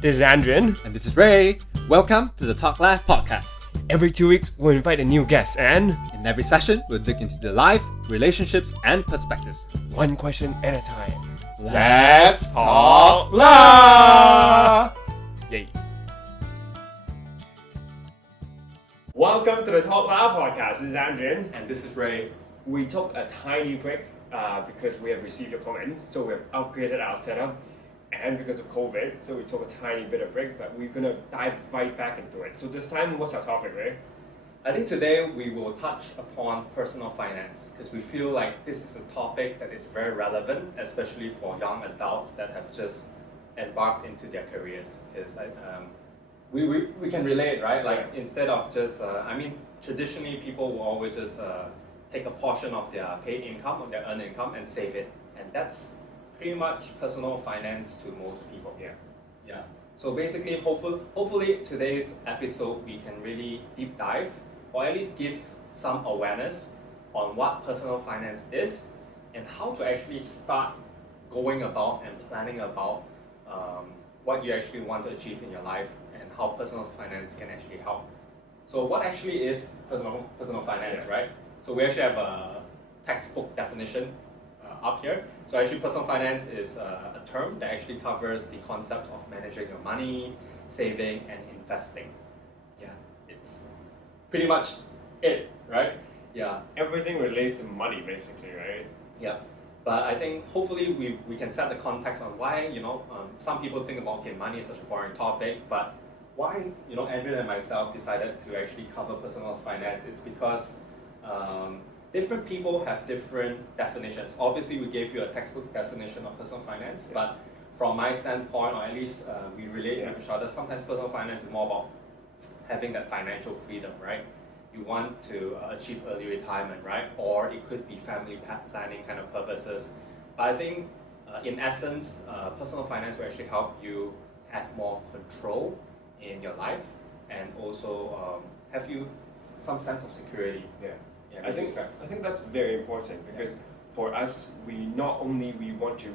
This is Andrian. And this is Ray. Welcome to the Talk Live podcast. Every 2 weeks, we'll invite a new guest and In every session, we'll dig into their life, relationships, and perspectives. one question at a time. Let's talk live! Yay. Welcome to the Talk Loud podcast. This is Andrian. And this is Ray. We took a tiny break because we have received your comments, so we have upgraded our setup. And because of COVID, so we took a tiny bit of break, but we're gonna dive right back into it. So this time, what's our topic, Ray? I think today we will touch upon personal finance because we feel like this is a topic that is very relevant, especially for young adults that have just embarked into their careers. Because we can relate, right? Like instead of just, traditionally people will always just take a portion of their paid income or their earned income and save it, and that's pretty much personal finance to most people. Yeah. So basically, hopefully today's episode we can really deep dive, or at least give some awareness on what personal finance is and how to actually start going about and planning about what you actually want to achieve in your life and how personal finance can actually help. So what actually is personal finance, right? So we actually have a textbook definition up here. So actually personal finance is a term that actually covers the concepts of managing your money, saving and investing. Yeah, it's pretty much it, right? Yeah. Everything relates to money, basically, right? Yeah. But I think hopefully we can set the context on why, some people think about, okay, money is such a boring topic, but why, Andrew and myself decided to actually cover personal finance. It's because different people have different definitions. Obviously, we gave you a textbook definition of personal finance, but from my standpoint, or at least we relate with each other, sometimes personal finance is more about having that financial freedom, right? You want to achieve early retirement, right? Or it could be family planning kind of purposes. But I think, in essence, personal finance will actually help you have more control in your life and also have you some sense of security. I think that's very important because for us, we not only we want to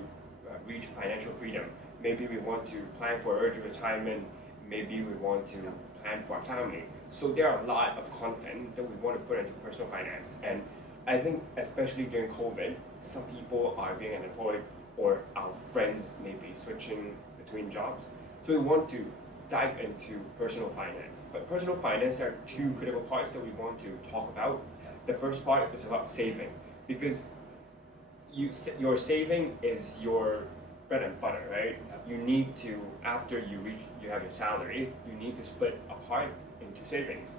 reach financial freedom, maybe we want to plan for early retirement, maybe we want to plan for our family. So there are a lot of content that we want to put into personal finance. And I think especially during COVID, some people are being unemployed or our friends may be switching between jobs. So we want to dive into personal finance. But personal finance, there are two critical parts that we want to talk about. The first part is about saving, because your saving is your bread and butter, right? You need to, after you have your salary, you need to split a part into savings.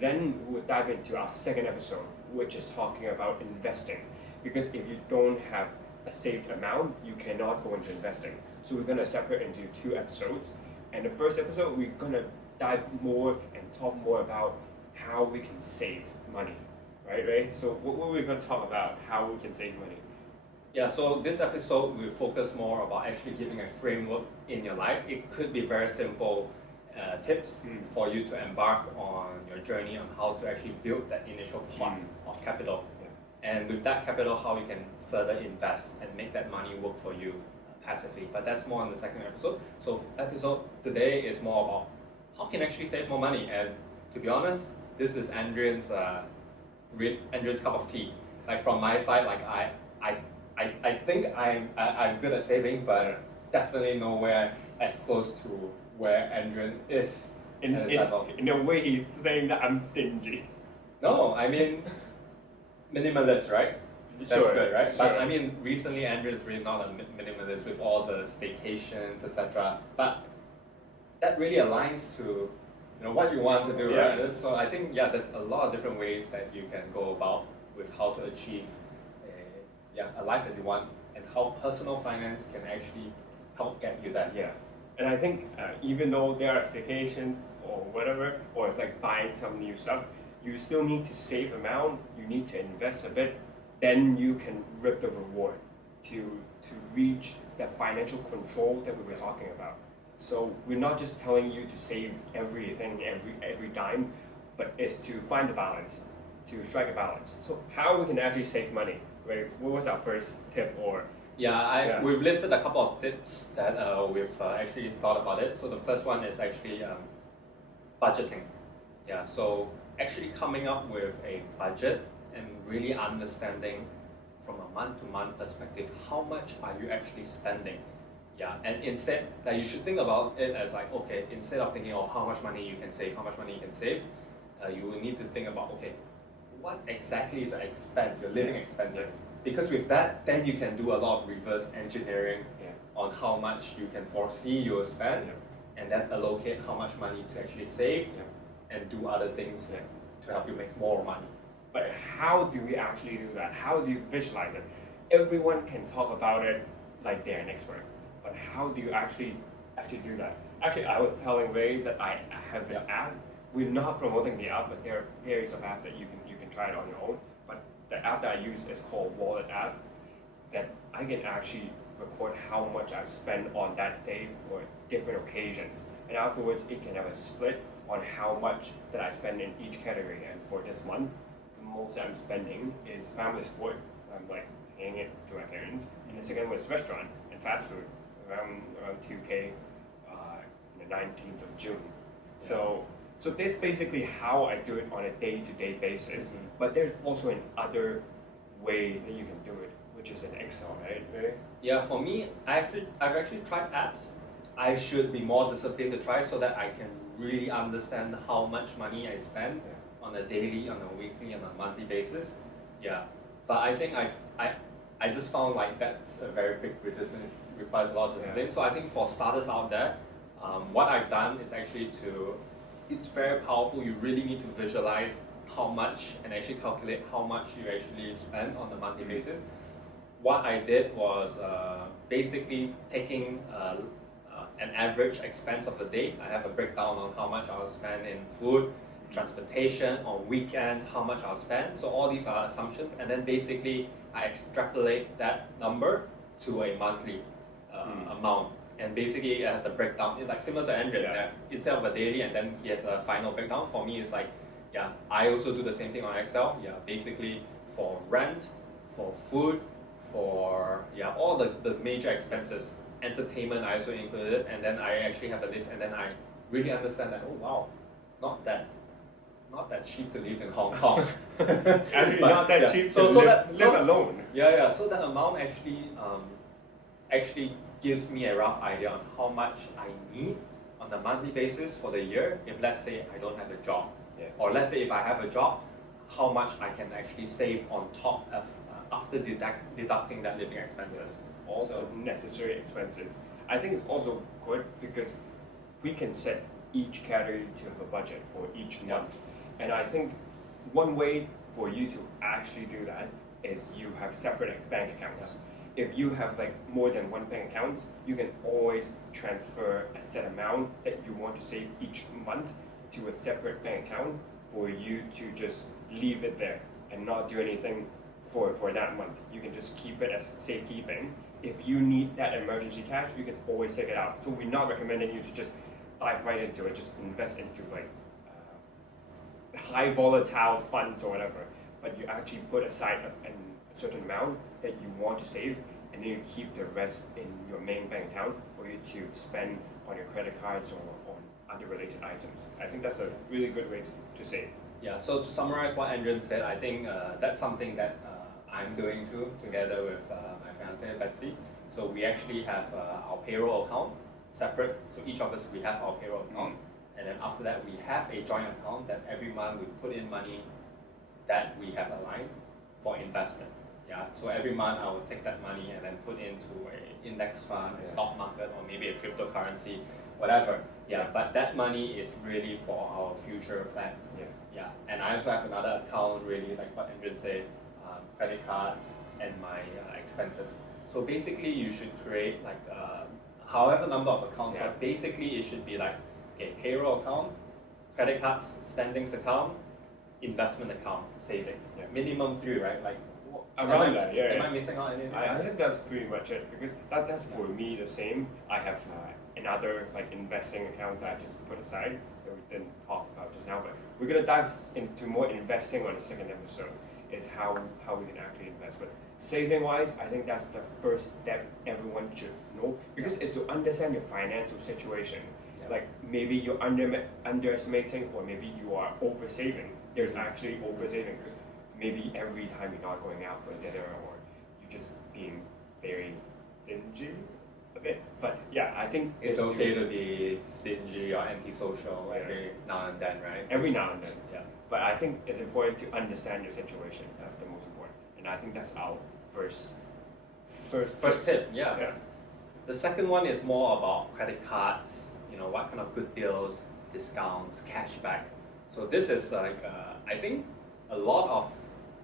Then we'll dive into our second episode, which is talking about investing, because if you don't have a saved amount, you cannot go into investing. So we're gonna separate into two episodes. And the first episode, we're gonna dive more and talk more about how we can save money. Right? So what we're going to talk about, how we can save money. Yeah, so this episode will focus more about actually giving a framework in your life. It could be very simple tips for you to embark on your journey on how to actually build that initial pot of capital. And with that capital, how you can further invest and make that money work for you passively. But that's more in the second episode. So episode today is more about how can actually save more money. And to be honest, this is Andrian's cup of tea. Like from my side, like I think I'm good at saving, but definitely nowhere as close to where Andrian is. In a way, he's saying that I'm stingy. No, I mean minimalist, right? That's good, right? Sure. But I mean, recently Andrian is really not a minimalist with all the staycations, etc. But that really aligns to what you want to do, right? So I think there's a lot of different ways that you can go about with how to achieve a life that you want, and how personal finance can actually help get you that. Yeah, and I think even though there are staycations or whatever, or it's like buying some new stuff, you still need to save amount. You need to invest a bit. Then you can reap the reward to reach that financial control that we were talking about. So we're not just telling you to save everything, every dime, but it's to find a balance, to strike a balance. So how we can actually save money, right? What was our first tip or Yeah. We've listed a couple of tips that we've actually thought about it. So the first one is actually budgeting. Yeah, so actually coming up with a budget and really understanding from a month-to-month perspective, how much are you actually spending? Yeah, and instead, that you should think about it as like, okay, instead of thinking, oh, how much money you can save, you will need to think about, okay, what exactly is your expense, your living expenses? Yes. Because with that, then you can do a lot of reverse engineering Yeah. on how much you can foresee you will spend, Yeah. and then allocate how much money to actually save Yeah. and do other things Yeah. to help you make more money. But how do we actually do that? How do you visualize it? Everyone can talk about it like they're an expert, but how do you actually do that? Actually, I was telling Ray that I have an app. We're not promoting the app, but there is an app that you can try it on your own. But the app that I use is called Wallet app. That I can actually record how much I spend on that day for different occasions, and afterwards it can have a split on how much that I spend in each category. And for this month, the most I'm spending is family support. I'm like paying it to my parents, and the second was restaurant and fast food, around 2K, in the 19th of June. So this basically how I do it on a day-to-day basis. Mhm. But there's also another way that you can do it, which is in Excel, right? Yeah, for me, I've actually tried apps. I should be more disciplined to try so that I can really understand how much money I spend on a daily, on a weekly, on a monthly basis. Yeah, but I think I just found like that's a very big resistance. It requires a lot of discipline. Yeah. So I think for starters out there, what I've done is actually it's very powerful. You really need to visualize how much and actually calculate how much you actually spend on a monthly basis. What I did was basically taking an average expense of the day. I have a breakdown on how much I'll spend in food, transportation, on weekends, how much I'll spend. So all these are assumptions, and then basically I extrapolate that number to a monthly amount. And basically it has a breakdown. It's like similar to Andrew. That instead of a daily and then he has a final breakdown. For me, it's like, I also do the same thing on Excel. Basically for rent, for food, for all the major expenses. Entertainment I also included, and then I actually have a list, and then I really understand that, oh wow, not that cheap to live in Hong Kong. Actually, not that cheap to live alone. So that amount actually gives me a rough idea on how much I need on a monthly basis for the year. If let's say I don't have a job, or let's say if I have a job, how much I can actually save on top of after deducting that living expenses. Also necessary expenses. I think it's also good because we can set each category to have a budget for each month. And I think one way for you to actually do that is you have separate bank accounts. If you have like more than one bank account, you can always transfer a set amount that you want to save each month to a separate bank account for you to just leave it there and not do anything for that month. You can just keep it as safekeeping. If you need that emergency cash, you can always take it out. So we're not recommending you to just dive right into it, just invest into like high volatile funds or whatever, but you actually put aside a certain amount that you want to save, and then you keep the rest in your main bank account for you to spend on your credit cards or on other related items. I think that's a really good way to save. So to summarize what Andrew said, I think that's something that I'm doing too, together with my fiancée Betsy. So we actually have our payroll account separate. So each of us, we have our payroll account. And then after that, we have a joint account that every month we put in money that we have aligned for investment. So every month I will take that money and then put into an index fund, a stock market, or maybe a cryptocurrency, whatever. But that money is really for our future plans. And I also have another account, really like what Andrew said, credit cards and my expenses. So basically, you should create like however number of accounts. But basically, it should be like payroll account, credit cards, spendings account, investment account, savings. Minimum 3, right? Like around that. Am I missing out anything? I think that's pretty much it, because that's for me the same. I have another like investing account that I just put aside that we didn't talk about just now, but we're gonna dive into more investing on the second episode. is how we can actually invest. But saving wise, I think that's the first step everyone should know, because it's to understand your financial situation. Like maybe you're underestimating, or maybe you are over saving. There's actually over saving, because maybe every time you're not going out for dinner, or you're just being very stingy a bit. But yeah, I think It's okay to be stingy or antisocial every now and then, right? every now and then. Yeah. But I think it's important to understand your situation. That's the most important, and I think that's our first tip. Yeah. Yeah. The second one is more about credit cards. You know, what kind of good deals, discounts, cashback. So this is like I think a lot of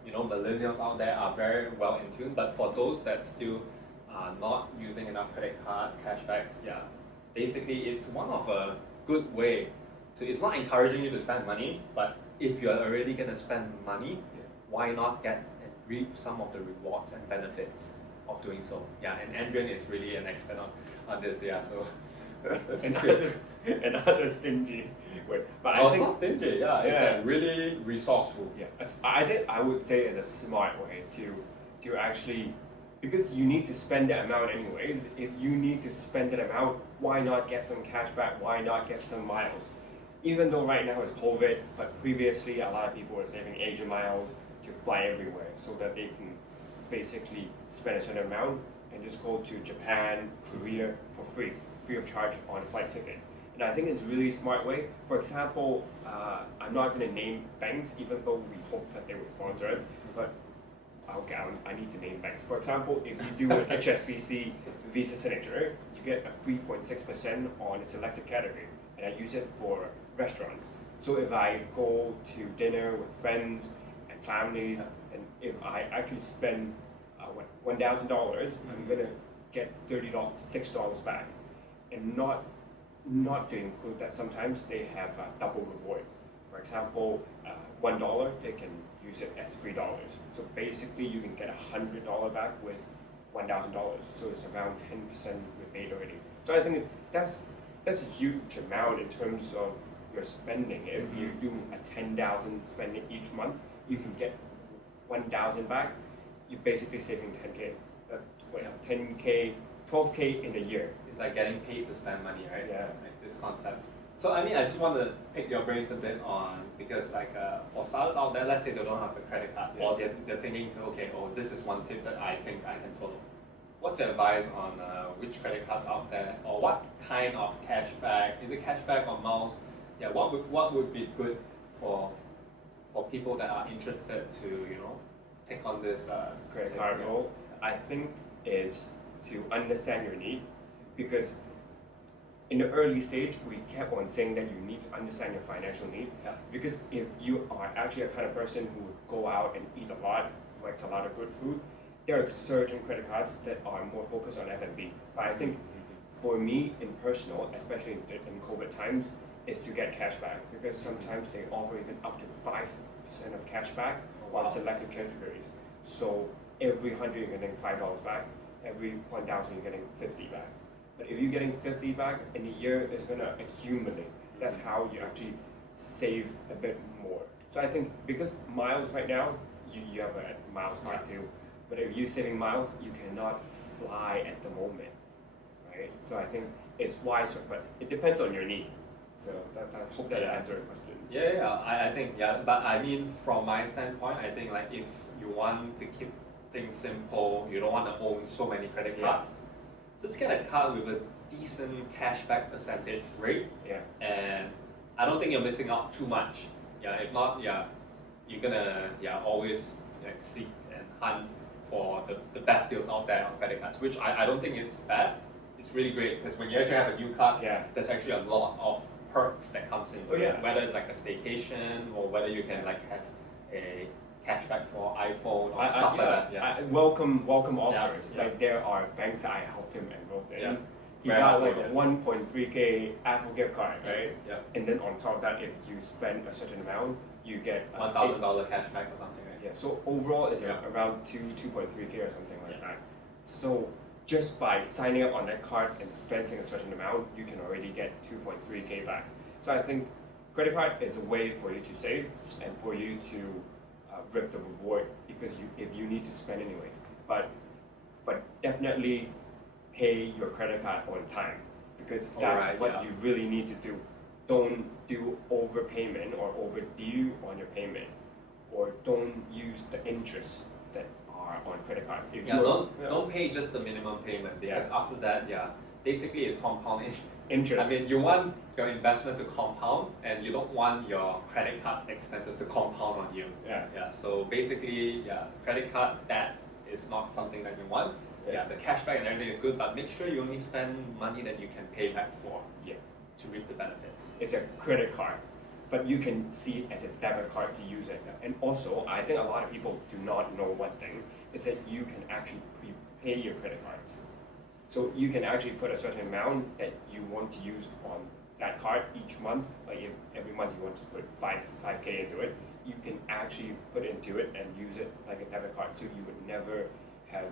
millennials out there are very well in tune. But for those that still are not using enough credit cards, cashbacks, basically it's one of a good way. So it's not encouraging you to spend money, but if you're already gonna spend money, why not get and reap some of the rewards and benefits of doing so? Yeah, and Adrian is really an expert on this. Yeah, so. Another stingy word. But I think it's not stingy. Yeah, it's really resourceful. Yeah, I would say it's a smart way to actually, because you need to spend that amount anyways. If you need to spend that amount, why not get some cash back? Why not get some miles? Even though right now it's COVID, but previously a lot of people were saving Asia miles to fly everywhere, so that they can basically spend a certain amount and just go to Japan, Korea for free of charge on a flight ticket. And I think it's a really smart way. For example, I'm not going to name banks, even though we hope that they will sponsor us, but okay, I need to name banks. For example, if you do an HSBC Visa Signature, you get a 3.6% on a selected category, and I use it for restaurants. So if I go to dinner with friends and families, and if I actually spend $1,000, I'm going to get $6 back. And not to include that sometimes they have a double reward. For example, $1 they can use it as $3. So basically you can get $100 back with $1,000. So it's around 10% rebate already. So I think that's a huge amount in terms of your spending. If you do a 10,000 spending each month, you can get 1,000 back. You're basically saving 10K, 10K. 12K in a year. It's like getting paid to spend money, right? Yeah. Like this concept. So I mean, I just want to pick your brains a bit on, because like for starters out there, let's say they don't have a credit card, or they're thinking to, okay, this is one tip that I think I can follow. What's your advice on which credit cards out there, or what kind of cashback? Is it cashback or miles? Yeah, what would be good for people that are interested to take on this credit card role? I think is to understand your need, because in the early stage we kept on saying that you need to understand your financial need. Because if you are actually a kind of person who would go out and eat a lot, likes a lot of good food, there are certain credit cards that are more focused on F&B. But I think for me in personal, especially in COVID times, is to get cash back, because sometimes they offer even up to 5% of cash back on selected categories. So every 100 you're getting $5 back. Every 1,000 you're getting 50 back. But if you're getting 50 back in a year, it's going to accumulate. That's how you actually save a bit more. So I think because miles right now, you have a miles card too. But if you're saving miles, you cannot fly at the moment, right? So I think it's wise, but it depends on your need. So I hope that answered your question. Yeah, I think, but I mean, from my standpoint, I think like if you want to keep things simple, you don't want to own so many credit cards, just get a card with a decent cashback percentage rate. And I don't think you're missing out too much. If not, you're gonna always seek and hunt for the best deals out there on credit cards, which I don't think it's bad. It's really great, because when you actually have a new card, there's actually a lot of perks that comes into it, whether it's like a staycation, or whether you can like have a cashback for iPhone or stuff like that. Welcome offers. Like there are banks that I helped him enroll in. He got like a 1.3K Apple gift card, right? And then on top of that, if you spend a certain amount, you get $1,000 cashback or something, right? So overall, it's around 2.3K or something like that. So just by signing up on that card and spending a certain amount, you can already get 2.3K back. So I think credit card is a way for you to save and for you to rip the reward because if you need to spend anyways. But definitely pay your credit card on time because that's what you really need to do. Don't do overpayment or overdue on your payment, or don't use the interest that are on credit cards. If don't pay just the minimum payment because after that, basically it's compounding interest. I mean, you want your investment to compound, and you don't want your credit card's expenses to compound on you. So basically, credit card debt is not something that you want. The cashback and everything is good, but make sure you only spend money that you can pay back for. To reap the benefits. It's a credit card, but you can see it as a debit card to use it. And also, I think a lot of people do not know one thing, is that you can actually prepay your credit cards. So you can actually put a certain amount that you want to use on that card each month. Like if every month you want to put 5K into it, you can actually put into it and use it like a debit card. So you would never have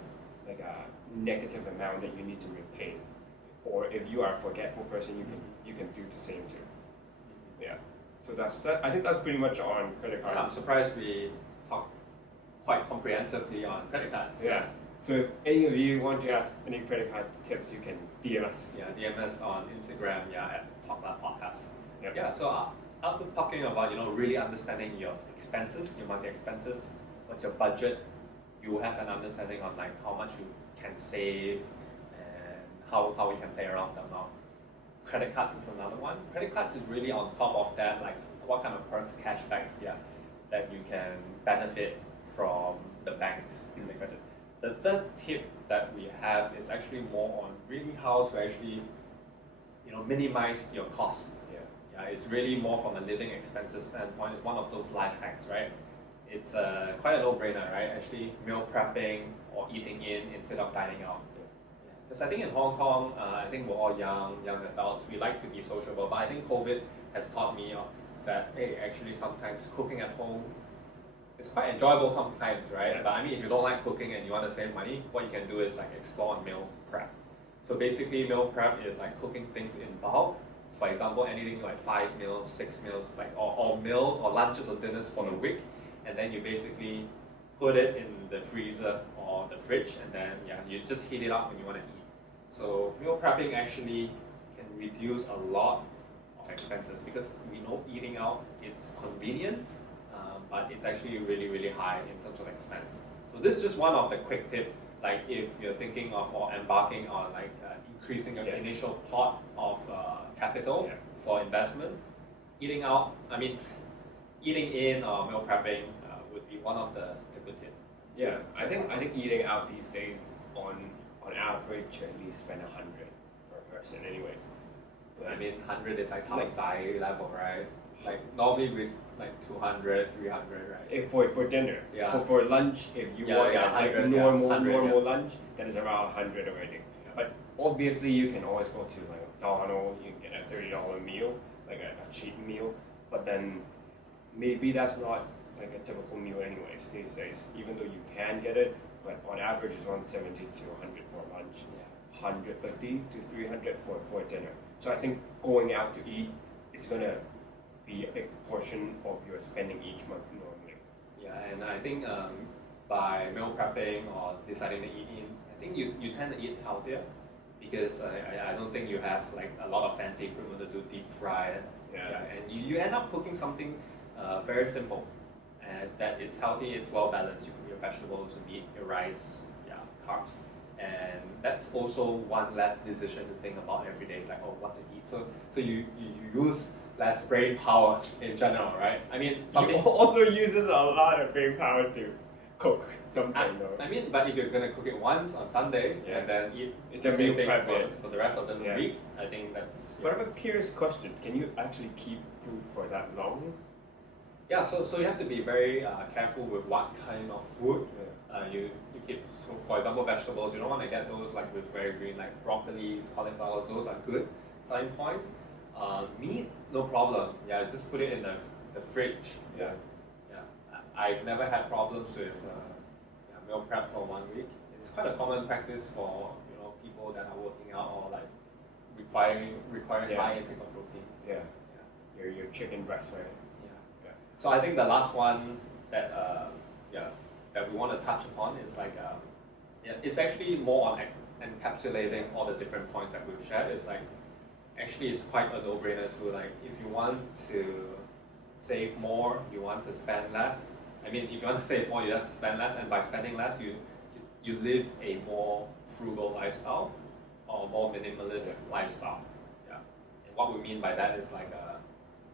like a negative amount that you need to repay. Or if you are a forgetful person, you can do the same too. So that's that. I think that's pretty much on credit cards. I'm surprised we talked quite comprehensively on credit cards. So if any of you want to ask any credit card tips, you can DM us. DM us on Instagram. At Talk Lab Podcast. So after talking about really understanding your expenses, your monthly expenses, what's your budget, you will have an understanding on like how much you can save. How we can play around with the amount. Credit cards is another one. Credit cards is really on top of that, like what kind of perks, cashbacks, that you can benefit from the banks in the credit. The third tip that we have is actually more on really how to actually, minimize your costs. It's really more from a living expenses standpoint. It's one of those life hacks, right? It's quite a no-brainer, right? Actually, meal prepping or eating in instead of dining out. Because I think in Hong Kong, I think we're all young adults. We like to be sociable, but I think COVID has taught me that hey, actually sometimes cooking at home, it's quite enjoyable sometimes, right? But I mean, if you don't like cooking and you want to save money, what you can do is like explore on meal prep. So basically, meal prep is like cooking things in bulk. For example, anything like 5 meals, 6 meals, like or meals or lunches or dinners for the week, and then you basically put it in the freezer or the fridge, and then you just heat it up when you want to eat. So meal prepping actually can reduce a lot of expenses because we know eating out it's convenient, but it's actually really really high in terms of expense. So this is just one of the quick tip. Like if you're thinking of or embarking on like increasing your initial pot of capital for investment, eating in or meal prepping would be one of the good tips. I think eating out these days on average you at least spend 100 per person anyways. So I mean 100 is like zai level, right? Like normally we like 200, 300, right? If for dinner. For lunch, if you want like normal lunch, that is around 100 already. But obviously you can always go to like McDonald's, you can get a $30 meal, like a cheap meal. But then maybe that's not like a typical meal anyways these days, even though you can get it. But on average, it's 170 to 100 for lunch, 150 to 300 for dinner. So I think going out to eat is gonna be a big portion of your spending each month normally. And I think by meal prepping or deciding to eat in, I think you tend to eat healthier because I don't think you have like a lot of fancy equipment to do deep fry. And you end up cooking something very simple. And that it's healthy, it's well balanced. You cook your vegetables, your meat, your rice, carbs, and that's also one less decision to think about every day, like what to eat. So you use less brain power in general, right? I mean, something also uses a lot of brain power to cook something. I mean, but if you're gonna cook it once on Sunday and then eat the same thing for the rest of the week, I think that's. But I have a curious question: can you actually keep food for that long? So you have to be very careful with what kind of food you keep. So for example, vegetables, you don't want to get those like with very green, like broccolis, cauliflower. Those are good starting points. Meat, no problem. Just put it in the fridge. I've never had problems with meal prep for 1 week. It's quite a common practice for people that are working out or like requiring high intake of protein. Your chicken breast, right? So I think the last one that that we want to touch upon is like it's actually more on encapsulating all the different points that we've shared. It's like actually it's quite a no-brainer to like if you want to save more, you want to spend less. I mean, if you want to save more, you have to spend less, and by spending less, you live a more frugal lifestyle or more minimalist lifestyle. Yeah, and what we mean by that is like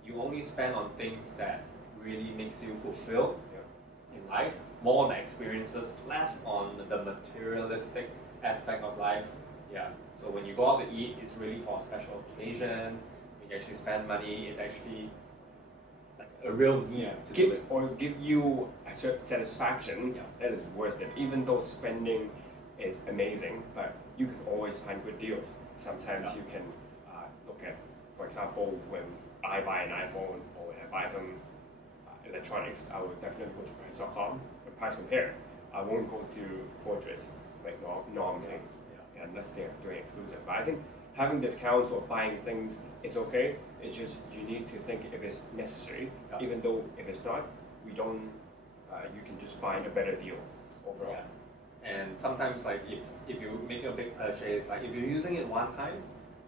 you only spend on things that really makes you fulfilled in life, more on the experiences, less on the materialistic aspect of life. Yeah. So when you go out to eat, it's really for a special occasion. When you actually spend money, it actually like a real need to do it. Or give you a certain satisfaction that is worth it. Even though spending is amazing, but you can always find good deals. Sometimes you can look at, for example, when I buy an iPhone or when I buy some electronics, I would definitely go to price.com and price compare. I won't go to Fortress like normally, unless they're doing exclusive. But I think having discounts or buying things is okay. It's just you need to think if it's necessary. Even though if it's not, we don't. You can just find a better deal overall. And sometimes, like if you make a big purchase, like if you're using it one time,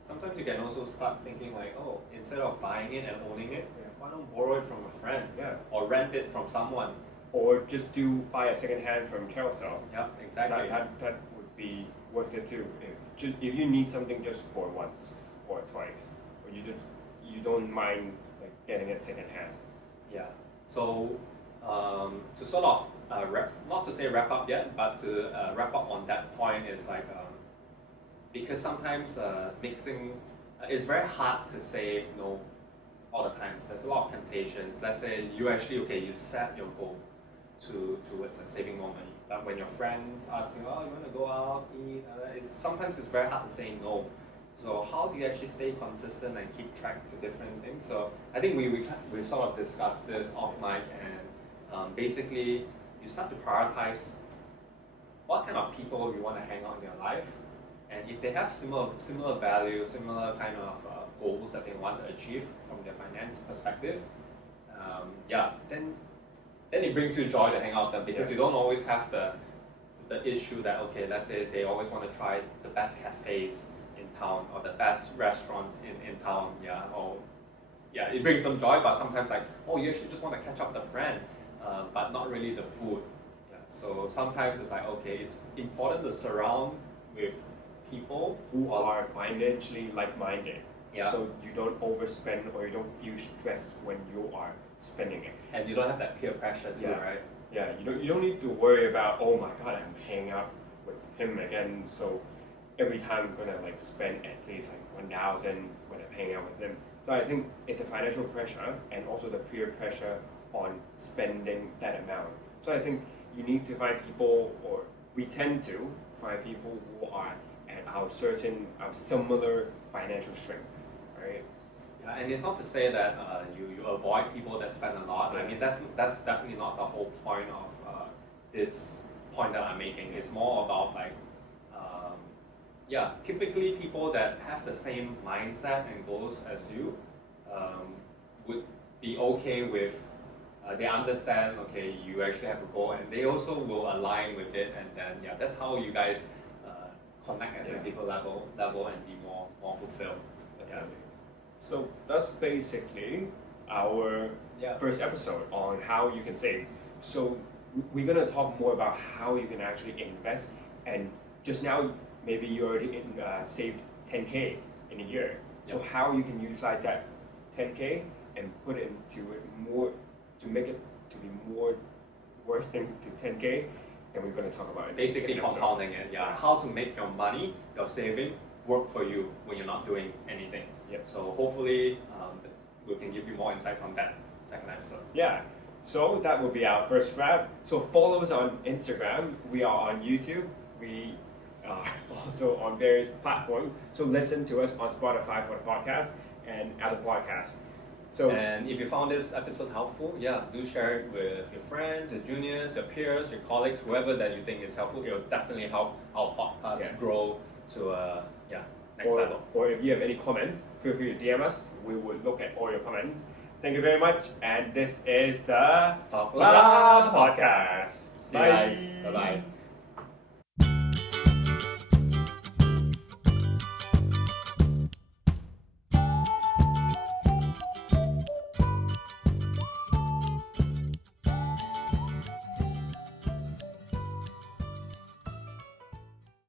sometimes you can also start thinking like, oh, instead of buying it and owning it, why don't borrow it from a friend? Or rent it from someone. Or just buy a second hand from Carousel. Yeah, exactly. That would be worth it too. If you need something just for once or twice, or you don't mind like getting it second hand. Yeah. So to sort of not to say wrap up yet, but to wrap up on that point is like because sometimes mixing it's very hard to say no all the times. There's a lot of temptations. Let's say you actually you set your goal towards saving more money. But when your friends ask you, oh, you want to go out, eat, sometimes it's very hard to say no. So how do you actually stay consistent and keep track to different things? So I think we sort of discussed this off mic, and basically you start to prioritize what kind of people you want to hang out in your life, and if they have similar values, similar kind of goals that they want to achieve from their finance perspective, then it brings you joy to hang out with them, because you don't always have the issue that, okay, let's say they always want to try the best cafes in town or the best restaurants in town, it brings some joy, but sometimes like, oh, you actually just want to catch up with a friend, but not really the food. So sometimes it's like, okay, it's important to surround with people who are financially like-minded. So you don't overspend or you don't feel stressed when you are spending it. And you don't have that peer pressure too, right? Yeah, you don't need to worry about, oh my god, I'm hanging out with him again, so every time I'm gonna like spend at least like 1,000 when I'm hanging out with him. So I think it's a financial pressure and also the peer pressure on spending that amount. So I think you need to find people, or we tend to find people who are at our similar financial strength, right? Yeah, and it's not to say that you avoid people that spend a lot. I mean, that's definitely not the whole point of this point that I'm making. It's more about like, typically people that have the same mindset and goals as you would be okay with. They understand, okay, you actually have a goal, and they also will align with it, and then that's how you guys connect at a deeper level and be more fulfilled. So that's basically our first episode on how you can save. So we're gonna talk more about how you can actually invest, and just now maybe you already saved 10K in a year. So how you can utilize that 10K and put it into it more to make it to be more worth than to 10K, then we're going to talk about it. Basically compounding it, how to make your money, your saving, work for you when you're not doing anything. So hopefully we can give you more insights on that second episode. So that will be our first wrap. So follow us on Instagram. We are on YouTube. We are also on various platforms. So listen to us on Spotify for the podcast and Apple Podcasts. And if you found this episode helpful, do share it with your friends, your juniors, your peers, your colleagues, whoever that you think is helpful. It will definitely help our podcast grow to next level. Or if you have any comments, feel free to DM us. We will look at all your comments. Thank you very much. And this is the Talk Lab Podcast. See you guys. Bye. Bye bye.